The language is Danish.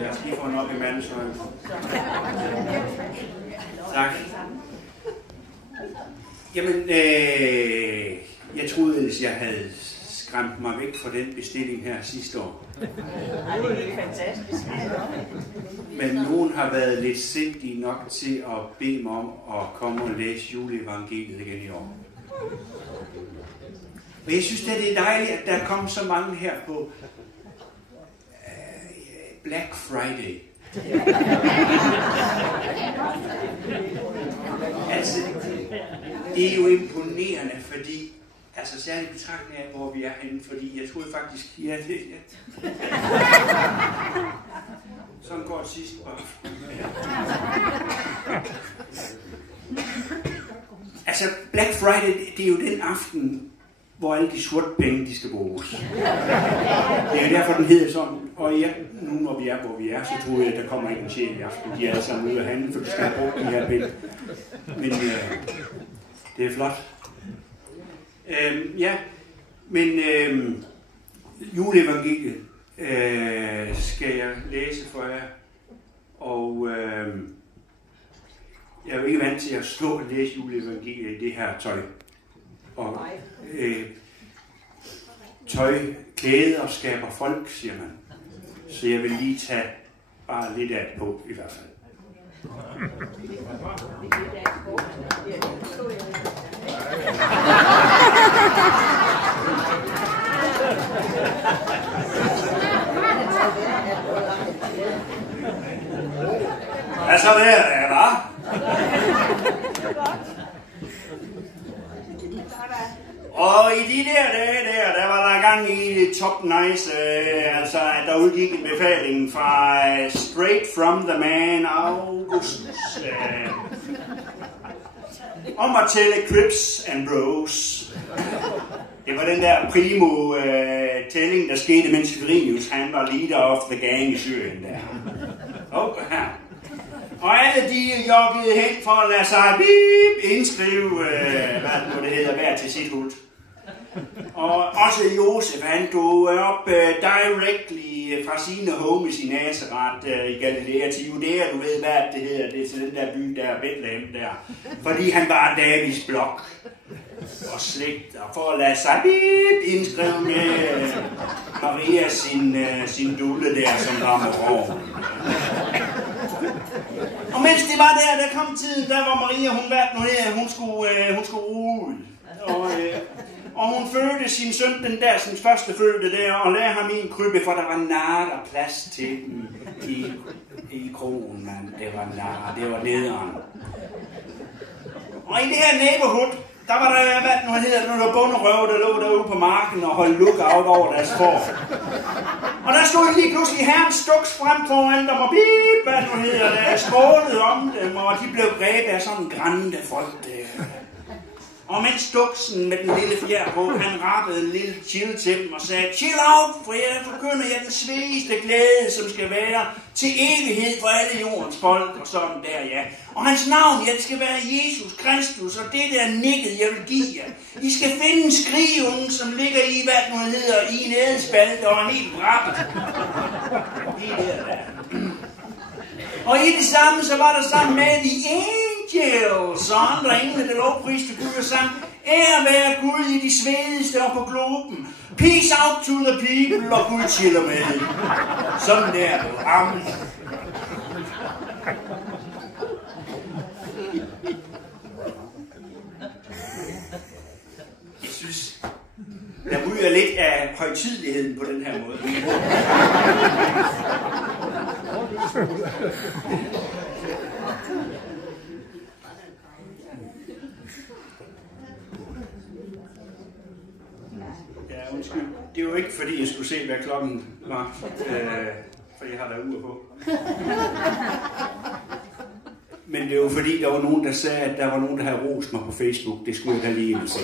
Lad os lige få den op i mandeshøjen. Tak. Jamen, jeg troede, at jeg havde skræmt mig væk fra den bestilling her sidste år. Ej, det er helt fantastisk. Men nogen har været lidt sindige nok til at bede mig om at komme og læse juleevangeliet igen i år. Og jeg synes, at det er dejligt, at der er kommet så mange her på Black Friday. Altså, det er jo imponerende, fordi, altså særligt betragtning af, hvor vi er henne, fordi jeg troede faktisk, ja. Sådan går det sidst på aftenen. Altså, Black Friday, det er jo den aften, hvor alle de sorte penge, de skal bruges. Det er jo derfor, den hedder sådan. Og ja, nu når vi er, hvor vi er, så tror jeg, at der kommer ikke en sjæl i aften. De er alle sammen ude at handle, for de skal have brugt de her penge. Men det er flot. Ja, men juleevangeliet skal jeg læse for jer. Og jeg er jo ikke vant til at stå og læse juleevangeliet i det her tøj. Og tøj, klæder skaber folk, siger man. Så jeg vil lige tage bare lidt af det på, i hvert fald. Hvad så der, hva'? Og i de dage der var der gang i top nice, altså at der udgik en befaling fra Straight from the Man Augustus om at tælle Crips and Bros. Det var den der primo tælling, der skete, mens Quirinius, han var leader of the gang i Syrien der. Og alle de joggede hen for at lade sig indskrive, hvad det hedder, hver til sit hud. Og også Josef, han tog op directly fra sine homies i Nazareth i Galilea til Judæa, du ved hvad det hedder, det er til den der by der, Bethlehem der. Fordi han var Davids blok og slægt, og for at lade sig indskrive med Maria sin dulle der, som var med hår. Og mens det var der kom tiden, der var Maria, hun skulle ud. Og hun fødte sin søn, den der, sin første fødte der, og lagde ham i en krybbe, for der var nada plads til dem i krogen, mand. Det var nada, det var nederen. Og i det her neighborhood, der var der, hvad nu hedder, nogle bunderøve, der lå derude på marken og holdt lookout over deres får. Og der stod lige pludselig herrens stuks frem foran dem og hvad nu hedder, der skålede om dem, og de blev grebet af sådan grande folk der. Og mens Stuksen med den lille fjer på, han rettede en lille chill til dem og sagde, chill out, for jeg forkynder jer den svedigste glæde, som skal være til evighed for alle jordens folk, og sådan der, ja. Og hans navn, ja, det skal være Jesus Kristus, og det der nikket, jeg vil give jer. I skal finde en skrigeunge, som ligger i, hvad den hedder, i en ædespalte og en helt rappet. Og i det samme, så var der sammen med de angels og andre engle, der lovpriste Gud og sang, ære være Gud i de svedigste og på globen. Peace out to the people, og Gud chiller med det. Sådan der, amen. Jeg synes, der ryger lidt af højtideligheden på den her måde. Ja, undskyld. Det er jo ikke fordi, jeg skulle se, hvad klokken var, for jeg har der ur på. Men det er jo fordi, der var nogen, der sagde, at der var nogen, der havde rost mig på Facebook. Det skulle jeg da lige se.